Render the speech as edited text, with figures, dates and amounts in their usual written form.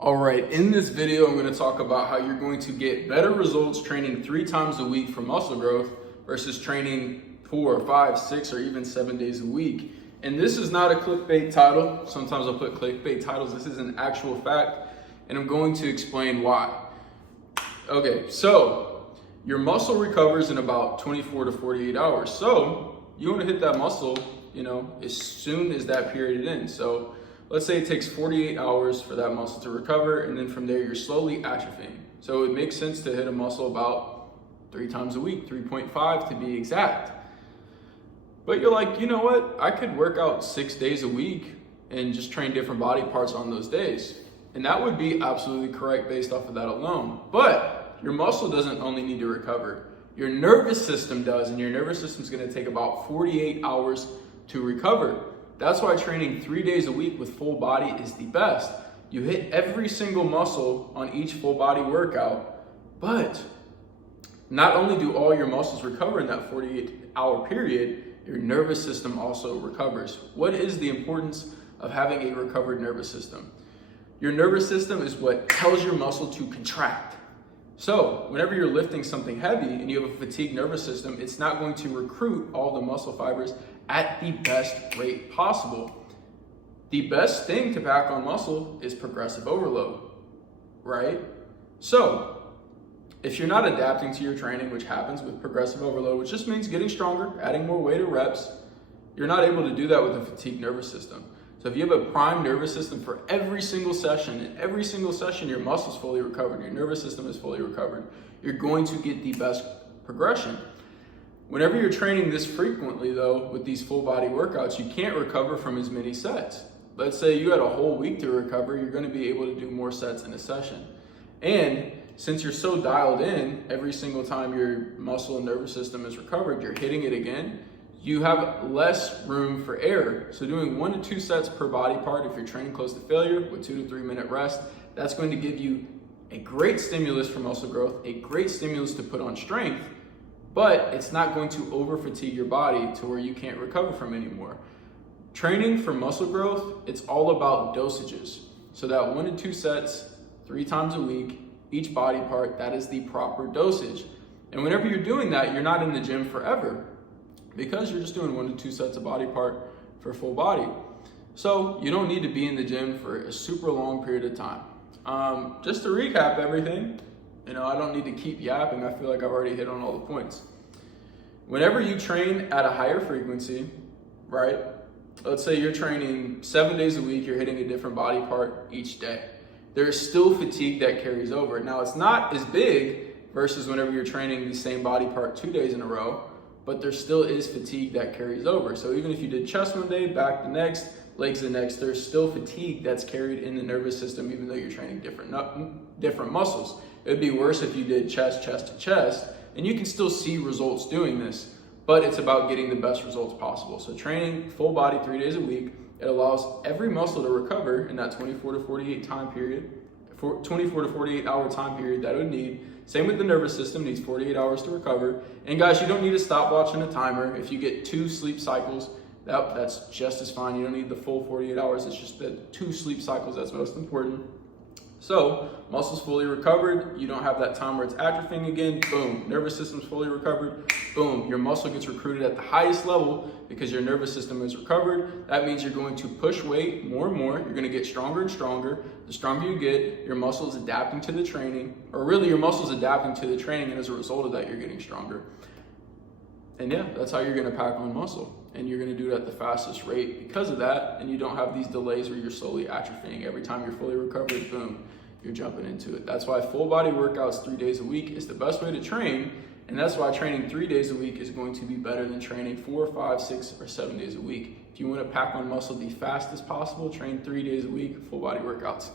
All right, in this video, I'm going to talk about how you're going to get better results training 3 times a week for muscle growth versus training 4, 5, 6, or even 7 days a week. And this is not a clickbait title. Sometimes I'll put clickbait titles. This is an actual fact, and I'm going to explain why. Okay, so your muscle recovers in about 24 to 48 hours. So you want to hit that muscle, as soon as that period ends. So let's say it takes 48 hours for that muscle to recover, and then from there you're slowly atrophying. So it makes sense to hit a muscle about 3 times a week, 3.5 to be exact. But you're like, you know what? I could work out 6 days a week and just train different body parts on those days. And that would be absolutely correct based off of that alone. But your muscle doesn't only need to recover. Your nervous system does, and your nervous system is going to take about 48 hours to recover. That's why training 3 days a week with full body is the best. You hit every single muscle on each full body workout, but not only do all your muscles recover in that 48-hour period, your nervous system also recovers. What is the importance of having a recovered nervous system? Your nervous system is what tells your muscle to contract. So whenever you're lifting something heavy and you have a fatigued nervous system, it's not going to recruit all the muscle fibers at the best rate possible. The best thing to pack on muscle is progressive overload, right? So if you're not adapting to your training, which happens with progressive overload, which just means getting stronger, adding more weight or reps, you're not able to do that with a fatigued nervous system. So if you have a prime nervous system for every single session, and every single session your muscle's fully recovered, your nervous system is fully recovered, you're going to get the best progression. Whenever you're training this frequently though, with these full body workouts, you can't recover from as many sets. Let's say you had a whole week to recover, you're going to be able to do more sets in a session. And since you're so dialed in, every single time your muscle and nervous system is recovered, you're hitting it again, you have less room for error. So doing 1 to 2 sets per body part, if you're training close to failure with 2 to 3 minute rest, that's going to give you a great stimulus for muscle growth, a great stimulus to put on strength, but it's not going to over fatigue your body to where you can't recover from anymore. Training for muscle growth, it's all about dosages. So that 1 to 2 sets, 3 times a week, each body part, that is the proper dosage. And whenever you're doing that, you're not in the gym forever, because you're just doing 1 to 2 sets of body part for full body. So you don't need to be in the gym for a super long period of time. Just to recap everything, I don't need to keep yapping. I feel like I've already hit on all the points. Whenever you train at a higher frequency, right? Let's say you're training 7 days a week, you're hitting a different body part each day. There's still fatigue that carries over. Now it's not as big versus whenever you're training the same body part 2 days in a row, but there still is fatigue that carries over. So even if you did chest one day, back the next, legs the next, there's still fatigue that's carried in the nervous system, even though you're training different muscles. It would be worse if you did chest to chest, and you can still see results doing this, but it's about getting the best results possible. So training full body 3 days a week, it allows every muscle to recover in that 24 to 48 hour time period that it would need. Same with the nervous system, needs 48 hours to recover. And guys, you don't need to stop watching a timer. If you get 2 sleep cycles, that's just as fine. You don't need the full 48 hours. It's just the 2 sleep cycles that's most important. So muscles fully recovered, you don't have that time where it's atrophying again, boom, nervous system's fully recovered, boom, your muscle gets recruited at the highest level because your nervous system is recovered. That means you're going to push weight more and more, you're gonna get stronger and stronger. The stronger you get, your muscle is adapting to the training, or really your muscle's adapting to the training, and as a result of that, you're getting stronger. And yeah, that's how you're gonna pack on muscle. And you're gonna do it at the fastest rate because of that, and you don't have these delays where you're slowly atrophying. Every time you're fully recovered, boom, you're jumping into it. That's why full body workouts 3 days a week is the best way to train, and that's why training 3 days a week is going to be better than training 4, 5, 6, or 7 days a week. If you wanna pack on muscle the fastest possible, train 3 days a week, full body workouts.